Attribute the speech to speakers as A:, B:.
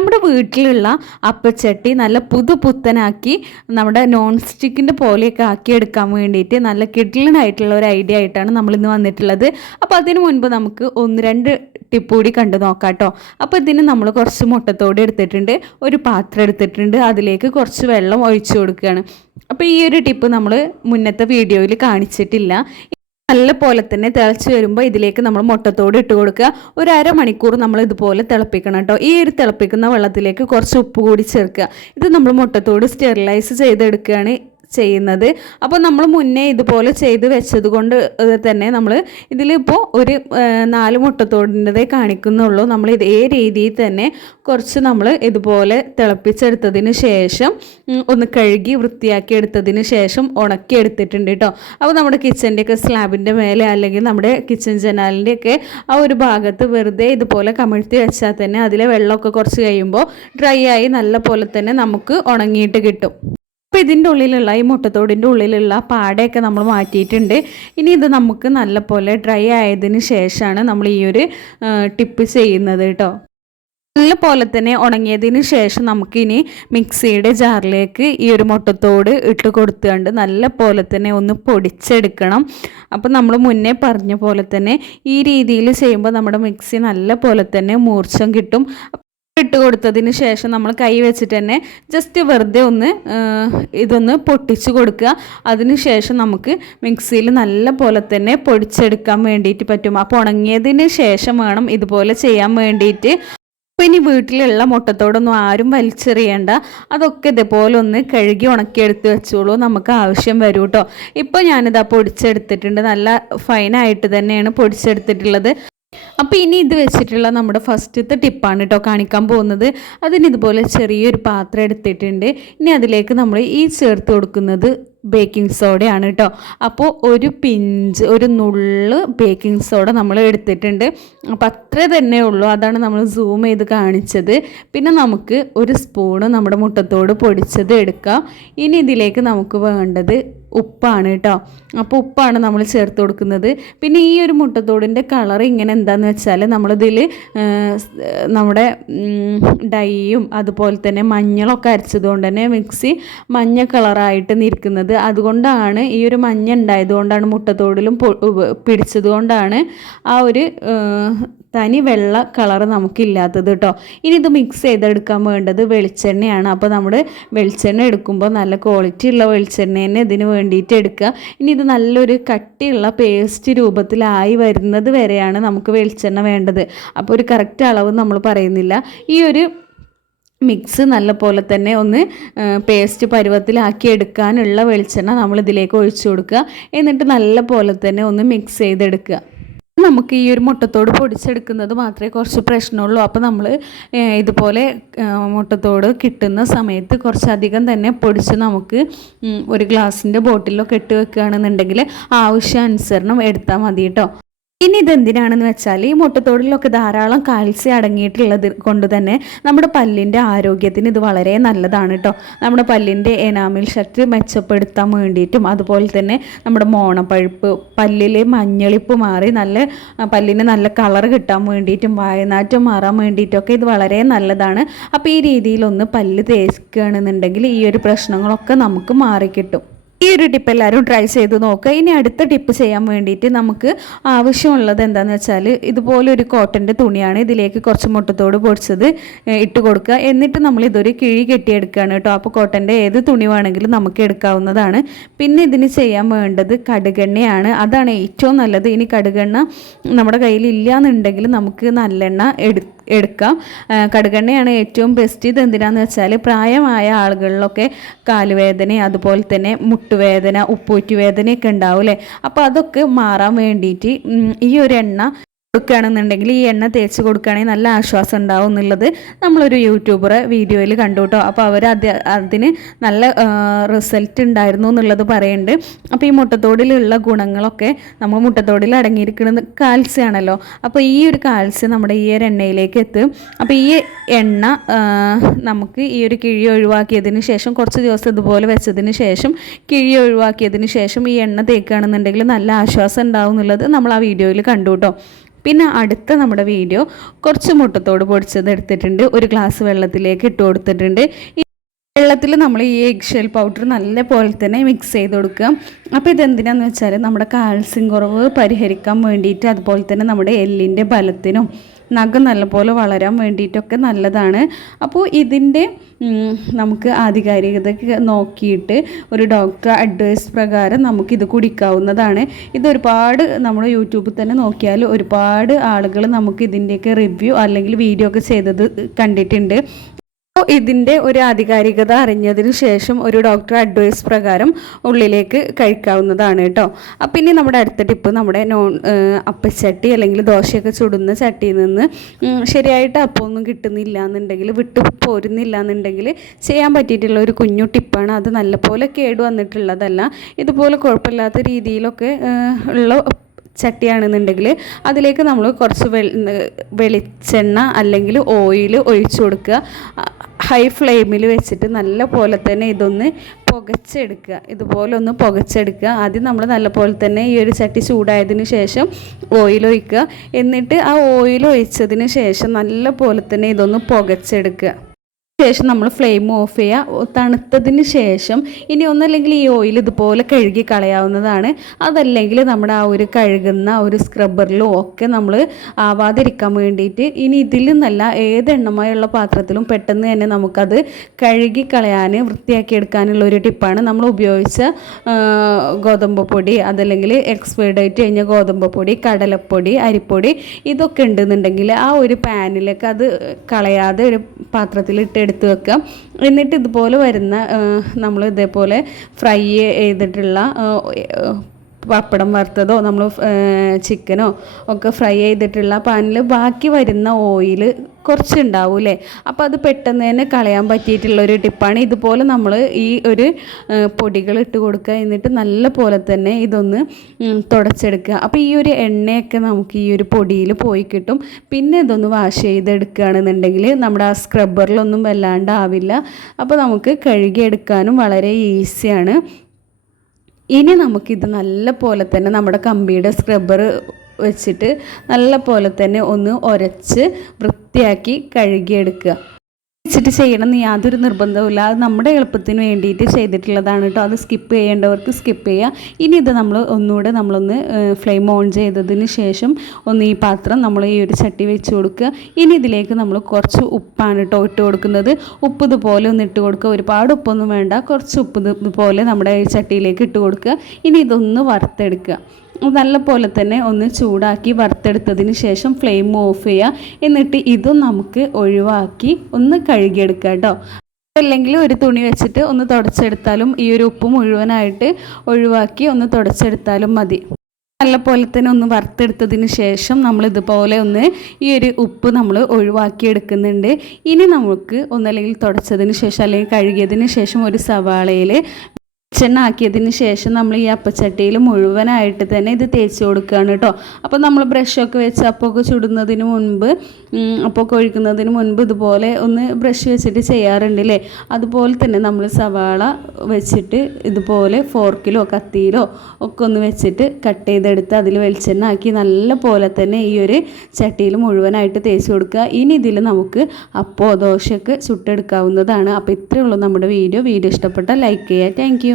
A: നമ്മുടെ വീട്ടിലുള്ള അപ്പച്ചട്ടി നല്ല പുതുപുത്തനാക്കി നമ്മുടെ നോൺ സ്റ്റിക്കിന്റെ പോലെയൊക്കെ ആക്കി എടുക്കാൻ വേണ്ടിയിട്ട് നല്ല കിഡ്ലനായിട്ടുള്ള ഒരു ഐഡിയ ആയിട്ടാണ് നമ്മളിന്ന് വന്നിട്ടുള്ളത്. അപ്പോൾ അതിന് മുൻപ് നമുക്ക് ഒന്ന് രണ്ട് ടിപ്പ് കൂടി കണ്ടു നോക്കാം കേട്ടോ അപ്പോൾ ഇതിന് നമ്മൾ കുറച്ച് മുട്ടത്തോട് എടുത്തിട്ടുണ്ട് ഒരു പാത്രം എടുത്തിട്ടുണ്ട് അതിലേക്ക് കുറച്ച് വെള്ളം ഒഴിച്ചു കൊടുക്കുകയാണ്. അപ്പോൾ ഈ ഒരു ടിപ്പ് നമ്മൾ മുന്നത്തെ വീഡിയോയിൽ കാണിച്ചിട്ടില്ല. നല്ല പോലെ തന്നെ തിളച്ച് വരുമ്പോൾ ഇതിലേക്ക് നമ്മൾ മുട്ടത്തോട് ഇട്ട് കൊടുക്കുക. ഒരു അരമണിക്കൂർ നമ്മൾ ഇതുപോലെ തിളപ്പിക്കണം കേട്ടോ. ഈ ഒരു തിളപ്പിക്കുന്ന വെള്ളത്തിലേക്ക് കുറച്ച് ഉപ്പ് കൂടി ചേർക്കുക. ഇത് നമ്മൾ മുട്ടത്തോട് സ്റ്റെറിലൈസ് ചെയ്തെടുക്കുകയാണ്. ചെയ്യുന്നത്. അപ്പോൾ നമ്മൾ മുന്നേ ഇതുപോലെ ചെയ്ത് വെച്ചത് കൊണ്ട് തന്നെ നമ്മൾ ഇതിലിപ്പോൾ ഒരു നാല് മുട്ടത്തോടിന്റെതേ കാണിക്കുന്നുള്ളൂ. നമ്മൾ ഇതേ രീതിയിൽ തന്നെ കുറച്ച് നമ്മൾ ഇതുപോലെ തിളപ്പിച്ചെടുത്തതിന് ശേഷം ഒന്ന് കഴുകി വൃത്തിയാക്കി എടുത്തതിന് ശേഷം ഉണക്കി എടുത്തിട്ടുണ്ട് കേട്ടോ അപ്പോൾ നമ്മുടെ കിച്ചന്റെയൊക്കെ സ്ലാബിന്റെ മേലെ അല്ലെങ്കിൽ നമ്മുടെ കിച്ചൺ ജനാലിന്റെയൊക്കെ ആ ഒരു ഭാഗത്ത് വെറുതെ ഇതുപോലെ കമിഴ്ത്തി വെച്ചാൽ തന്നെ അതിലെ വെള്ളമൊക്കെ കുറച്ച് കഴിയുമ്പോൾ ഡ്രൈ ആയി നല്ല പോലെ തന്നെ നമുക്ക് ഉണങ്ങിയിട്ട് കിട്ടും. അപ്പോൾ ഇതിന്റെ ഉള്ളിലുള്ള ഈ മുട്ടത്തോടിന്റെ ഉള്ളിലുള്ള പാടയൊക്കെ നമ്മൾ മാറ്റിയിട്ടുണ്ട്. ഇനി ഇത് നമുക്ക് നല്ലപോലെ ഡ്രൈ ആയതിന് ശേഷമാണ് നമ്മൾ ഈ ഒരു ടിപ്പ് ചെയ്യുന്നത് കേട്ടോ നല്ലപോലെ തന്നെ ഉണങ്ങിയതിന് ശേഷം നമുക്കിനി മിക്സിയുടെ ജാറിലേക്ക് ഈ ഒരു മുട്ടത്തോട് ഇട്ട് കൊടുത്തുകൊണ്ട് നല്ല പോലെ തന്നെ ഒന്ന് പൊടിച്ചെടുക്കണം. അപ്പോൾ നമ്മൾ മുന്നേ പറഞ്ഞ പോലെ തന്നെ ഈ രീതിയിൽ ചെയ്യുമ്പോൾ നമ്മുടെ മിക്സി നല്ല പോലെ തന്നെ മൂർച്ചം കിട്ടും. ഇട്ട് കൊടുത്തതിന് ശേഷം നമ്മൾ കൈ വെച്ചിട്ട് തന്നെ ജസ്റ്റ് വെറുതെ ഒന്ന് ഇതൊന്ന് പൊട്ടിച്ച് കൊടുക്കുക. അതിന് ശേഷം നമുക്ക് മിക്സിയിൽ നല്ല പോലെ തന്നെ പൊടിച്ചെടുക്കാൻ വേണ്ടിയിട്ട് പറ്റും. അപ്പോൾ ഉണങ്ങിയതിന് ശേഷം വേണം ഇതുപോലെ ചെയ്യാൻ വേണ്ടിയിട്ട്. അപ്പോൾ ഇനി വീട്ടിലുള്ള മുട്ടത്തോടൊന്നും ആരും വലിച്ചെറിയേണ്ട. അതൊക്കെ ഇതേപോലെ ഒന്ന് കഴുകി ഉണക്കിയെടുത്ത് വെച്ചോളൂ. നമുക്ക് ആവശ്യം വരും കേട്ടോ ഇപ്പോൾ ഞാനിതാ പൊടിച്ചെടുത്തിട്ടുണ്ട്. നല്ല ഫൈനായിട്ട് തന്നെയാണ് പൊടിച്ചെടുത്തിട്ടുള്ളത്. അപ്പോൾ ഇനി ഇത് വെച്ചിട്ടുള്ള നമ്മുടെ ഫസ്റ്റത്തെ ടിപ്പാണ് കേട്ടോ കാണിക്കാൻ പോകുന്നത്. അതിന് ഇതുപോലെ ചെറിയൊരു പാത്രം എടുത്തിട്ടുണ്ട്. ഇനി അതിലേക്ക് നമ്മൾ ഈ ചേർത്ത് കൊടുക്കുന്നത് ബേക്കിംഗ് സോഡയാണ് കേട്ടോ അപ്പോൾ ഒരു പിഞ്ച് ഒരു നുള്ള് ബേക്കിംഗ് സോഡ നമ്മൾ എടുത്തിട്ടുണ്ട്. അപ്പം അത്രേ തന്നെ ഉള്ളൂ. അതാണ് നമ്മൾ സൂം ചെയ്ത് കാണിച്ചത്. പിന്നെ നമുക്ക് ഒരു സ്പൂണ് നമ്മുടെ മുട്ടത്തോട് പൊടിച്ചത് എടുക്കാം. ഇനി ഇതിലേക്ക് നമുക്ക് വേണ്ടത് ഉപ്പാണ് കേട്ടോ അപ്പോൾ ഉപ്പാണ് നമ്മൾ ചേർത്ത് കൊടുക്കുന്നത്. പിന്നെ ഈ ഒരു മുട്ടത്തോടിന്റെ കളർ ഇങ്ങനെ എന്താണെന്ന് വെച്ചാൽ നമ്മളിതിൽ നമ്മുടെ ഡൈയും അതുപോലെ തന്നെ മഞ്ഞളൊക്കെ അരച്ചതുകൊണ്ട് തന്നെ മിക്സി മഞ്ഞ കളറായിട്ട് നിൽക്കുന്നത് അതുകൊണ്ടാണ് ഈ ഒരു മഞ്ഞ ഉണ്ടായത്. കൊണ്ടാണ് മുട്ടത്തോടിലും പിടിച്ചത്. കൊണ്ടാണ് ആ ഒരു തനി വെള്ള കളർ നമുക്കില്ലാത്തത് കേട്ടോ. ഇനി ഇത് മിക്സ് ചെയ്തെടുക്കാൻ വേണ്ടത് വെളിച്ചെണ്ണയാണ്. അപ്പോൾ നമ്മൾ വെളിച്ചെണ്ണ എടുക്കുമ്പോൾ നല്ല ക്വാളിറ്റി ഉള്ള വെളിച്ചെണ്ണ തന്നെ ഇതിന് വേണ്ടിയിട്ട് എടുക്കുക. ഇനി ഇത് നല്ലൊരു കട്ടിയുള്ള പേസ്റ്റ് രൂപത്തിലായി വരുന്നത് വരെയാണ് നമുക്ക് വെളിച്ചെണ്ണ വേണ്ടത്. അപ്പോൾ ഒരു കറക്റ്റ് അളവ് നമ്മൾ പറയുന്നില്ല. ഈ ഒരു മിക്സ് നല്ല പോലെ തന്നെ ഒന്ന് പേസ്റ്റ് പരുവത്തിലാക്കി എടുക്കാനുള്ള വെളിച്ചെണ്ണ നമ്മൾ ഇതിലേക്ക് ഒഴിച്ചു കൊടുക്കുക. എന്നിട്ട് നല്ല പോലെ തന്നെ ഒന്ന് മിക്സ് ചെയ്തെടുക്കുക. നമുക്ക് ഈ ഒരു മുട്ടത്തോട് പൊടിച്ചെടുക്കുന്നത് മാത്രമേ കുറച്ച് പ്രശ്നമുള്ളൂ. അപ്പോൾ നമ്മൾ ഇതുപോലെ മുട്ടത്തോട് കിട്ടുന്ന സമയത്ത് കുറച്ചധികം തന്നെ പൊടിച്ച് നമുക്ക് ഒരു ഗ്ലാസിന്റെ ബോട്ടിലൊക്കെ ഇട്ട് വെക്കുകയാണെന്നുണ്ടെങ്കിൽ ആവശ്യാനുസരണം എടുത്താൽ മതി കേട്ടോ. ഇനി ഇതെന്തിനാണെന്ന് വെച്ചാൽ ഈ മുട്ടത്തോടിലൊക്കെ ധാരാളം കാൽസ്യം അടങ്ങിയിട്ടുള്ളത് കൊണ്ട് തന്നെ നമ്മുടെ പല്ലിന്റെ ആരോഗ്യത്തിന് ഇത് വളരെ നല്ലതാണ് കേട്ടോ നമ്മുടെ പല്ലിന്റെ എനാമിൽ ശക്തി മെച്ചപ്പെടുത്താൻ വേണ്ടിയിട്ടും അതുപോലെ തന്നെ നമ്മുടെ മോണപ്പഴുപ്പ് പല്ലിലെ മഞ്ഞളിപ്പ് മാറി നല്ല പല്ലിന് നല്ല കളർ കിട്ടാൻ വേണ്ടിയിട്ടും വായനാറ്റം മാറാൻ വേണ്ടിയിട്ടൊക്കെ ഇത് വളരെ നല്ലതാണ്. അപ്പോൾ ഈ രീതിയിലൊന്ന് പല്ല് തേക്കുകയാണെന്നുണ്ടെങ്കിൽ ഈ ഒരു പ്രശ്നങ്ങളൊക്കെ നമുക്ക് മാറിക്കിട്ടും. ഈ ഒരു ടിപ്പ് എല്ലാവരും ട്രൈ ചെയ്ത് നോക്കുക. ഇനി അടുത്ത ടിപ്പ് ചെയ്യാൻ വേണ്ടിയിട്ട് നമുക്ക് ആവശ്യമുള്ളത് എന്താണെന്ന് വെച്ചാൽ ഇതുപോലെ ഒരു കോട്ടന്റെ തുണിയാണ് ഇതിലേക്ക് കുറച്ച് മുട്ടത്തോട് പൊടിച്ചത് ഇട്ട് കൊടുക്കുക. എന്നിട്ട് നമ്മൾ ഇതൊരു കിഴി കെട്ടിയെടുക്കുകയാണ് കേട്ടോ. അപ്പോൾ കോട്ടന്റെ ഏത് തുണി വേണമെങ്കിലും നമുക്ക് എടുക്കാവുന്നതാണ്. പിന്നെ ഇതിന് ചെയ്യാൻ വേണ്ടത് കടുകെണ്ണയാണ്. അതാണ് ഏറ്റവും നല്ലത്. ഇനി കടുകെണ്ണ നമ്മുടെ കയ്യിൽ ഇല്ല എന്നുണ്ടെങ്കിൽ നമുക്ക് നല്ലെണ്ണ എടു എടുക്കാം. കടുകെണ്ണയാണ് ഏറ്റവും ബെസ്റ്റ് ഇത് എന്തിനാന്ന് വെച്ചാൽ പ്രായമായ ആളുകളിലൊക്കെ കാലുവേദന അതുപോലെ തന്നെ മുട്ടുവേദന ഉപ്പൂറ്റുവേദനയൊക്കെ ഉണ്ടാവും അല്ലേ അപ്പോൾ അതൊക്കെ മാറാൻ വേണ്ടിയിട്ട് ഈ ഒരു എണ്ണ കൊടുക്കുകയാണെന്നുണ്ടെങ്കിൽ ഈ എണ്ണ തേച്ച് കൊടുക്കുകയാണെങ്കിൽ നല്ല ആശ്വാസം ഉണ്ടാവും എന്നുള്ളത് നമ്മളൊരു യൂട്യൂബർ വീഡിയോയിൽ കണ്ടു കേട്ടോ. അപ്പോൾ അവർ അത് അതിന് നല്ല റിസൾട്ട് ഉണ്ടായിരുന്നു എന്നുള്ളത് പറയുന്നുണ്ട്. അപ്പോൾ ഈ മുട്ടത്തോടിലുള്ള ഗുണങ്ങളൊക്കെ നമ്മൾ മുട്ടത്തോടിൽ അടങ്ങിയിരിക്കുന്നത് കാൽസ്യം ആണല്ലോ അപ്പോൾ ഈ ഒരു കാൽസ്യം നമ്മുടെ ഈ ഒരു എണ്ണയിലേക്ക് എത്തും. അപ്പോൾ ഈ എണ്ണ നമുക്ക് ഈ ഒരു കിഴി ഒഴിവാക്കിയതിന് ശേഷം കുറച്ച് ദിവസം ഇതുപോലെ വെച്ചതിന് ശേഷം കിഴി ഒഴിവാക്കിയതിന് ശേഷം ഈ എണ്ണ തേക്കുകയാണെന്നുണ്ടെങ്കിൽ നല്ല ആശ്വാസം ഉണ്ടാവും എന്നുള്ളത് നമ്മൾ ആ വീഡിയോയിൽ കണ്ടു കേട്ടോ. പിന്നെ അടുത്ത നമ്മുടെ വീഡിയോ കുറച്ച് മുട്ടത്തോട് പൊടിച്ചത് എടുത്തിട്ടുണ്ട്. ഒരു ഗ്ലാസ് വെള്ളത്തിലേക്ക് ഇട്ട് കൊടുത്തിട്ടുണ്ട്. വെള്ളത്തിൽ നമ്മൾ ഈ എഗ് ഷെൽ പൗഡർ നല്ല പോലെ തന്നെ മിക്സ് ചെയ്ത് കൊടുക്കുക. അപ്പോൾ ഇതെന്തിനാന്ന് വെച്ചാൽ നമ്മുടെ കാൽസ്യം കുറവ് പരിഹരിക്കാൻ വേണ്ടിയിട്ട് അതുപോലെ തന്നെ നമ്മുടെ എല്ലിന്റെ ബലത്തിനും നഖം നല്ലപോലെ വളരാൻ വേണ്ടിയിട്ടൊക്കെ നല്ലതാണ്. അപ്പോൾ ഇതിന്റെ നമുക്ക് ആധികാരികത നോക്കിയിട്ട് ഒരു ഡോക്ടർ അഡ്വൈസ് പ്രകാരം നമുക്കിത് കുടിക്കാവുന്നതാണ്. ഇത് ഒരുപാട് നമ്മൾ യൂട്യൂബിൽ തന്നെ നോക്കിയാൽ ഒരുപാട് ആളുകൾ നമുക്ക് ഇതിന്റെയൊക്കെ റിവ്യൂ അല്ലെങ്കിൽ വീഡിയോ ഒക്കെ ചെയ്തത് കണ്ടിട്ടുണ്ട്. അപ്പോൾ ഇതിന്റെ ഒരു ആധികാരികത അറിഞ്ഞതിന് ശേഷം ഒരു ഡോക്ടർ അഡ്വൈസ് പ്രകാരം ഉള്ളിലേക്ക് കഴിക്കാവുന്നതാണ് കേട്ടോ. അപ്പം ഇനി നമ്മുടെ അടുത്ത ടിപ്പ് നമ്മുടെ നോൺ അപ്പച്ചട്ടി അല്ലെങ്കിൽ ദോശയൊക്കെ ചുടുന്ന ചട്ടിയിൽ നിന്ന് ശരിയായിട്ട് അപ്പമൊന്നും കിട്ടുന്നില്ല എന്നുണ്ടെങ്കിൽ വിട്ടു പോരുന്നില്ല എന്നുണ്ടെങ്കിൽ ചെയ്യാൻ പറ്റിയിട്ടുള്ള ഒരു കുഞ്ഞു ടിപ്പാണ്. അത് നല്ലപോലെ കേട് വന്നിട്ടുള്ളതല്ല. ഇതുപോലെ കുഴപ്പമില്ലാത്ത രീതിയിലൊക്കെ ഉള്ള ചട്ടിയാണെന്നുണ്ടെങ്കിൽ അതിലേക്ക് നമ്മൾ കുറച്ച് വെളി വെളിച്ചെണ്ണ അല്ലെങ്കിൽ ഓയിൽ ഒഴിച്ചു കൊടുക്കുക. ഹൈ ഫ്ലെയിമിൽ വെച്ചിട്ട് നല്ല പോലെ തന്നെ ഇതൊന്ന് പുകച്ചെടുക്കുക. ഇതുപോലെ ഒന്ന് പുകച്ചെടുക്കുക. ആദ്യം നമ്മൾ നല്ലപോലെ തന്നെ ഈ ഒരു ചട്ടി ചൂടായതിന് ശേഷം ഓയിൽ ഒഴിക്കുക. എന്നിട്ട് ആ ഓയിൽ ഒഴിച്ചതിന് ശേഷം നല്ല പോലെ തന്നെ ഇതൊന്ന് പുകച്ചെടുക്കുക. ശേഷം നമ്മൾ ഫ്ലെയിം ഓഫ് ചെയ്യുക തണുത്തതിന് ശേഷം ഇനി ഒന്നല്ലെങ്കിൽ ഈ ഓയിൽ ഇതുപോലെ കഴുകി കളയാവുന്നതാണ്. അതല്ലെങ്കിൽ നമ്മുടെ ആ ഒരു കഴുകുന്ന ഒരു സ്ക്രബ്ബറിലും ഒക്കെ നമ്മൾ ആവാതിരിക്കാൻ വേണ്ടിയിട്ട് ഇനി ഇതിൽ നിന്നല്ല ഏത് എണ്ണമയുള്ള പാത്രത്തിലും പെട്ടെന്ന് തന്നെ നമുക്കത് കഴുകി കളയാൻ വൃത്തിയാക്കി എടുക്കാനുള്ള ഒരു ടിപ്പാണ്. നമ്മൾ ഉപയോഗിച്ച ഗോതമ്പ് പൊടി അതല്ലെങ്കിൽ എക്സ്പയർ ഡേറ്റ് കഴിഞ്ഞ ഗോതമ്പ് പൊടി കടലപ്പൊടി അരിപ്പൊടി ഇതൊക്കെ ഉണ്ടെന്നുണ്ടെങ്കിൽ ആ ഒരു പാനിലേക്ക് അത് കളയാതെ ഒരു പാത്രത്തിൽ ഇട്ട് എടുത്ത് വെക്കുക. എന്നിട്ട് ഇതുപോലെ വരുന്ന നമ്മൾ ഇതേപോലെ ഫ്രൈ ചെയ്തിട്ടുള്ള പപ്പടം വറുത്തതോ നമ്മൾ ചിക്കനോ ഒക്കെ ഫ്രൈ ചെയ്തിട്ടുള്ള പാനിൽ ബാക്കി വരുന്ന ഓയിൽ കുറച്ചുണ്ടാവും അല്ലേ അപ്പോൾ അത് പെട്ടെന്ന് തന്നെ കളയാൻ പറ്റിയിട്ടുള്ള ഒരു ടിപ്പാണ് ഇതുപോലെ നമ്മൾ ഈ ഒരു പൊടികൾ ഇട്ട് കൊടുക്കുക. എന്നിട്ട് നല്ല പോലെ തന്നെ ഇതൊന്ന് തുടച്ചെടുക്കുക. അപ്പോൾ ഈ ഒരു എണ്ണയൊക്കെ നമുക്ക് ഈ ഒരു പൊടിയിൽ പോയി കിട്ടും. പിന്നെ ഇതൊന്ന് വാഷ് ചെയ്തെടുക്കുകയാണെന്നുണ്ടെങ്കിൽ നമ്മുടെ ആ സ്ക്രബ്ബറിലൊന്നും വല്ലാണ്ടാവില്ല അപ്പോൾ നമുക്ക് കഴുകിയെടുക്കാനും വളരെ ഈസിയാണ് ഇനി നമുക്കിത് നല്ല പോലെ തന്നെ നമ്മുടെ കമ്പിയുടെ സ്ക്രബ്ബർ വെച്ചിട്ട് നല്ല പോലെ തന്നെ ഒന്ന് ഉരച്ച് വൃത്തിയാക്കി കഴുകിയെടുക്കുക. വെച്ചിട്ട് ചെയ്യണമെന്ന് യാതൊരു നിർബന്ധവുമില്ല അത് നമ്മുടെ എളുപ്പത്തിന് വേണ്ടിയിട്ട് ചെയ്തിട്ടുള്ളതാണ് കേട്ടോ. അത് സ്കിപ്പ് ചെയ്യേണ്ടവർക്ക് സ്കിപ്പ് ചെയ്യുക ഇനി ഇത് നമ്മൾ ഒന്നുകൂടെ നമ്മളൊന്ന് ഫ്ലെയിം ഓൺ ചെയ്തതിന് ശേഷം ഒന്ന് ഈ പാത്രം നമ്മൾ ഈ ഒരു ചട്ടി വെച്ച് കൊടുക്കുക. ഇനി ഇതിലേക്ക് നമ്മൾ കുറച്ച് ഉപ്പാണ് കേട്ടോ ഇട്ട് കൊടുക്കുന്നത്. ഉപ്പ് ഇതുപോലെ ഒന്ന് ഇട്ട് കൊടുക്കുക. ഒരുപാട് ഉപ്പൊന്നും വേണ്ട. കുറച്ച് ഉപ്പ് ഇതുപോലെ നമ്മുടെ ചട്ടിയിലേക്ക് ഇട്ട് കൊടുക്കുക. ഇനി ഇതൊന്ന് വറുത്തെടുക്കുക. നല്ല പോലെ തന്നെ ഒന്ന് ചൂടാക്കി വറുത്തെടുത്തതിന് ശേഷം ഫ്ലെയിം ഓഫ് ചെയ്യുക. എന്നിട്ട് ഇതും നമുക്ക് ഒഴിവാക്കി ഒന്ന് കഴുകിയെടുക്കുക കേട്ടോ. അല്ലെങ്കിൽ ഒരു തുണി വെച്ചിട്ട് ഒന്ന് തുടച്ചെടുത്താലും ഈ ഒരു ഉപ്പ് മുഴുവനായിട്ട് ഒഴിവാക്കി ഒന്ന് തുടച്ചെടുത്താലും മതി. നല്ലപോലെ തന്നെ ഒന്ന് വറുത്തെടുത്തതിന് ശേഷം നമ്മൾ ഇതുപോലെ ഒന്ന് ഈ ഒരു ഉപ്പ് നമ്മൾ ഒഴിവാക്കി എടുക്കുന്നുണ്ട് ഇനി നമുക്ക് ഒന്നല്ലെങ്കിൽ തുടച്ചതിന് ശേഷം അല്ലെങ്കിൽ കഴുകിയതിന് ശേഷം ഒരു സവാളയിൽ വെളിച്ചെണ്ണ ആക്കിയതിന് ശേഷം നമ്മൾ ഈ അപ്പച്ചട്ടിയിൽ മുഴുവനായിട്ട് തന്നെ ഇത് തേച്ച് കൊടുക്കുകയാണ് കേട്ടോ. അപ്പോൾ നമ്മൾ ബ്രഷൊക്കെ വെച്ച് അപ്പമൊക്കെ ചുടുന്നതിന് മുൻപ് അപ്പൊക്കെ ഒഴിക്കുന്നതിന് മുൻപ് ഇതുപോലെ ഒന്ന് ബ്രഷ് വെച്ചിട്ട് ചെയ്യാറുണ്ട് അല്ലേ അതുപോലെ തന്നെ നമ്മൾ സവാള വെച്ചിട്ട് ഇതുപോലെ ഫോർക്കിലോ കത്തിയിലോ ഒക്കെ ഒന്ന് വെച്ചിട്ട് കട്ട് ചെയ്തെടുത്ത് അതിൽ വെളിച്ചെണ്ണ ആക്കി നല്ല പോലെ തന്നെ ഈ ഒരു ചട്ടിയിൽ മുഴുവനായിട്ട് തേച്ച് കൊടുക്കുക. ഇനി ഇതിൽ നമുക്ക് അപ്പോ ദോശയ്ക്ക് ചുട്ടെടുക്കാവുന്നതാണ്. അപ്പോൾ ഇത്രയേ ഉള്ളൂ നമ്മുടെ വീഡിയോ. വീഡിയോ ഇഷ്ടപ്പെട്ടാൽ ലൈക്ക് ചെയ്യുക. താങ്ക്